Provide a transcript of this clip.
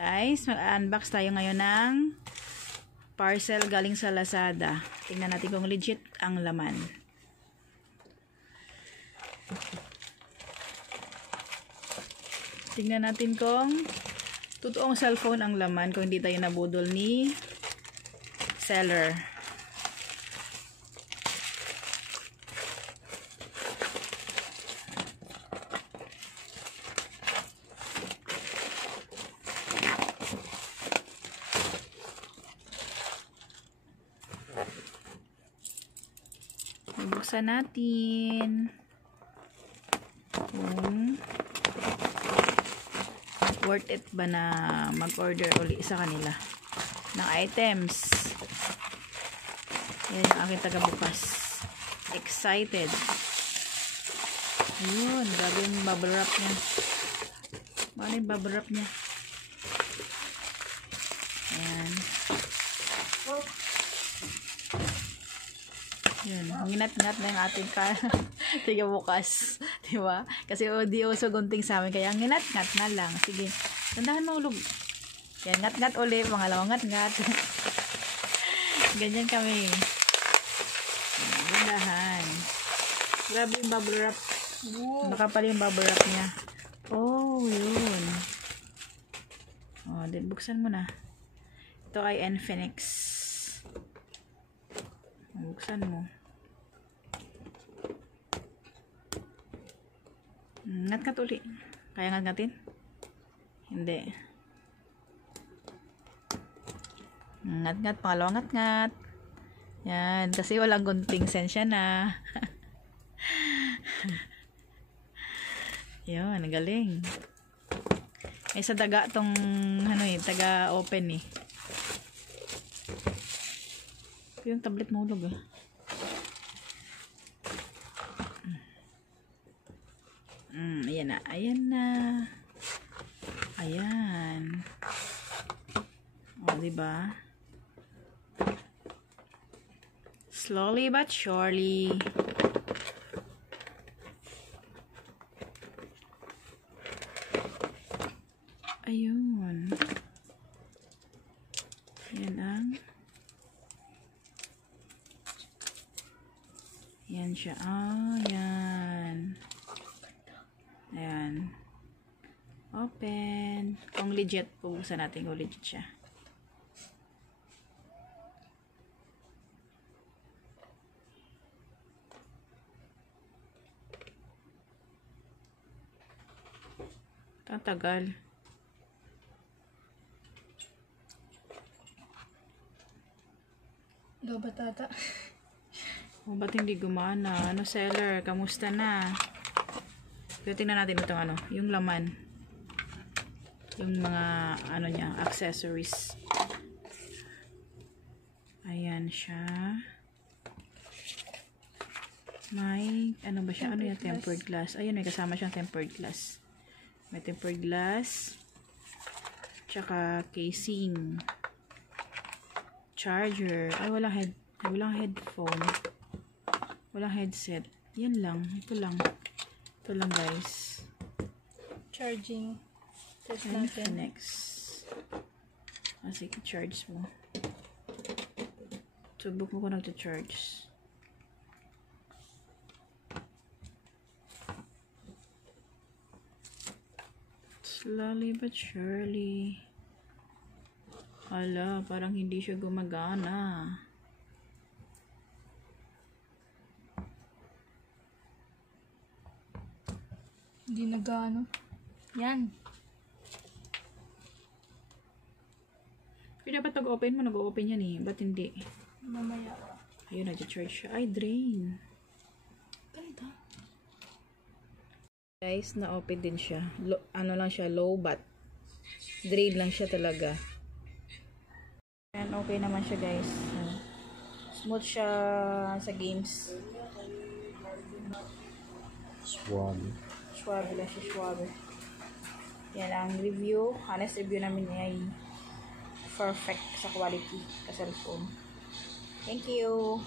Guys, mag-unbox tayo ngayon ng parcel galing sa Lazada. Tingnan natin kung legit ang laman. Tingnan natin kung totoong cellphone ang laman, kung hindi tayo nabudol ni seller. Buksan natin kung worth it ba na mag-order uli sa kanila ng items. Yan yung aking tagabukas. Excited. Ayun, grabe yung bubble wrap niya. Ano yung bubble wrap niya? Ayan. Yun, nginat-ngat na yung ating tiga bukas. Diba? Kasi di uso gunting sa amin, kaya nginat-ngat na lang. Sige, tandahan mo ulog. Yan, ngat-ngat ulit, pangalawang ngat-ngat. Ganyan kami. Tandahan. Grabe yung bubble wrap. Makapal yung bubble wrap niya. Oh, yun. Oh, buksan mo na. Ito ay Infinix. Buksan mo. Ngat-ngat uli. Kaya ngat-ngatin? Hindi. Ngat-ngat. Pangalawang ngat-ngat. Yan. Kasi walang gunting. Sensya na. Yun. Galing. May sa daga tong taga-open eh. Yung tablet mahulog eh. Ayan na. Ayan na. Ayan. O, diba? Slowly but surely. Ayun. Ayan ang yan siya. Yan. Ayan. Open. Kung legit, bubuksan natin kung legit siya. Tatagal. Daw ba tata? O, ba't hindi gumana? Ano, seller? Kamusta na? Pero tingnan natin itong yung laman. Yung mga, niya, accessories. Ayan siya. May, ba siya? Ano yung tempered glass? Ayun, may kasama siyang tempered glass. May tempered glass. Tsaka casing. Charger. Ay, walang headphone. Walang headset. Yan lang. Ito lang. Ito lang, guys. Charging. Test natin. Next. Sige, charge mo. Subok mo ko nagta-charge. Slowly but surely. Hala, parang hindi siya gumagana. Hindi nagano. Yan. Pero dapat pag-open mo, nag-open yan eh. Ba't hindi? Mamaya. Ayun, nag-charge siya. Ay, drain. Ganito. Guys, na-open din siya. Lang siya, low bat. Drain lang siya talaga. Yan, okay naman siya, guys. Smooth siya sa games. Schwabe lang siya, schwabe. Yan ang review. Honest review namin ay perfect sa quality sa cellphone. Thank you.